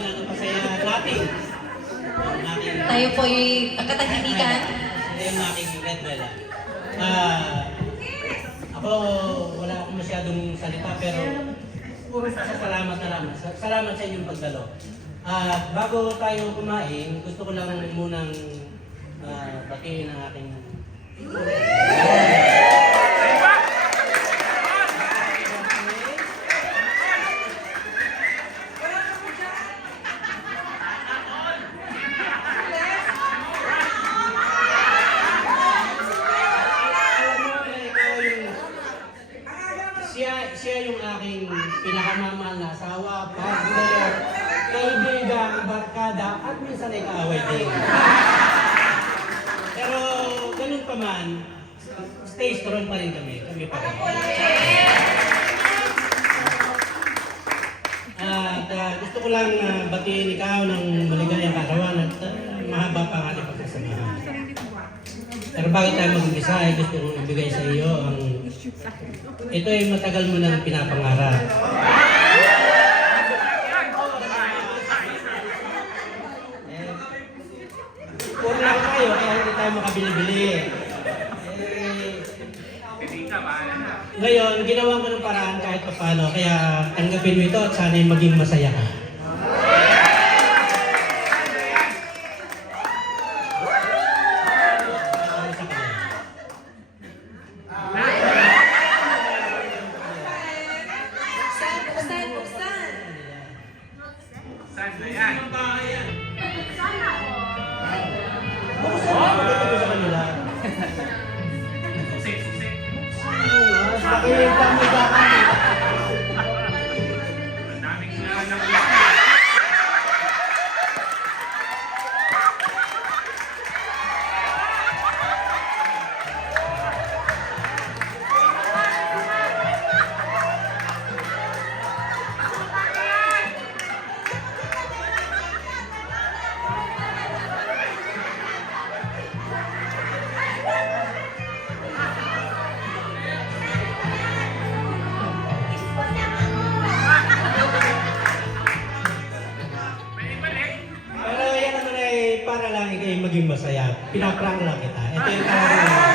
napasaya natin. Tayo po'y katahimikan. Ito yung aking red bell. Ako, wala akong masyadong salita, pero puro salamat na lang. Salamat sa inyong pagdalo. Bago tayo kumain, gusto ko lang munang batiin ang aking siya yung aking pinakamamahal na asawa, partner, kaibigan, barkada, at minsan ay kaaway din. Pero ganun pa man, stay strong pa rin kami. Kami pa rin. At gusto ko lang batiin ikaw ng maligayang karawan at mahaba pa ang ating pagsasamahan. Pero bago tayo mag-umpisa, ay gusto kong ibigay sa iyo ang ito ay matagal mo nang pinapangarap. Puro lang tayo, kaya hindi tayo makabili-bili. Ngayon, ginawa ko ng paraan kahit pa paano, kaya tanggapin mo ito at sana'y maging masaya ka. Saan na yan? Susik. Daming para lang ikay maging masaya. Pinaprank lang kita. Ito yung talagang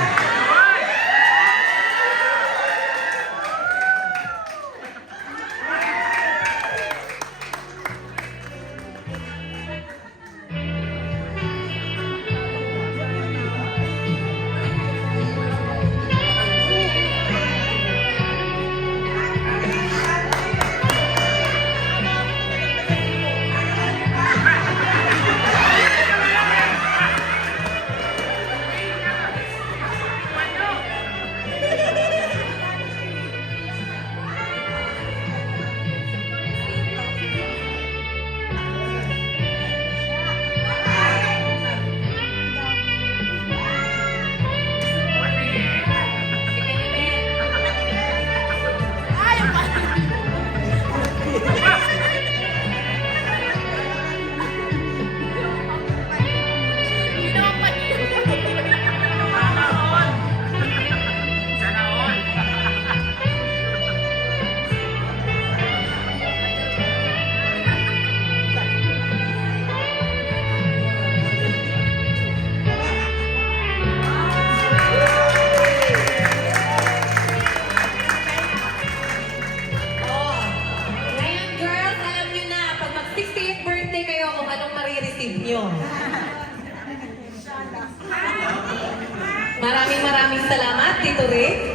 Maraming salamat, Tito Rick.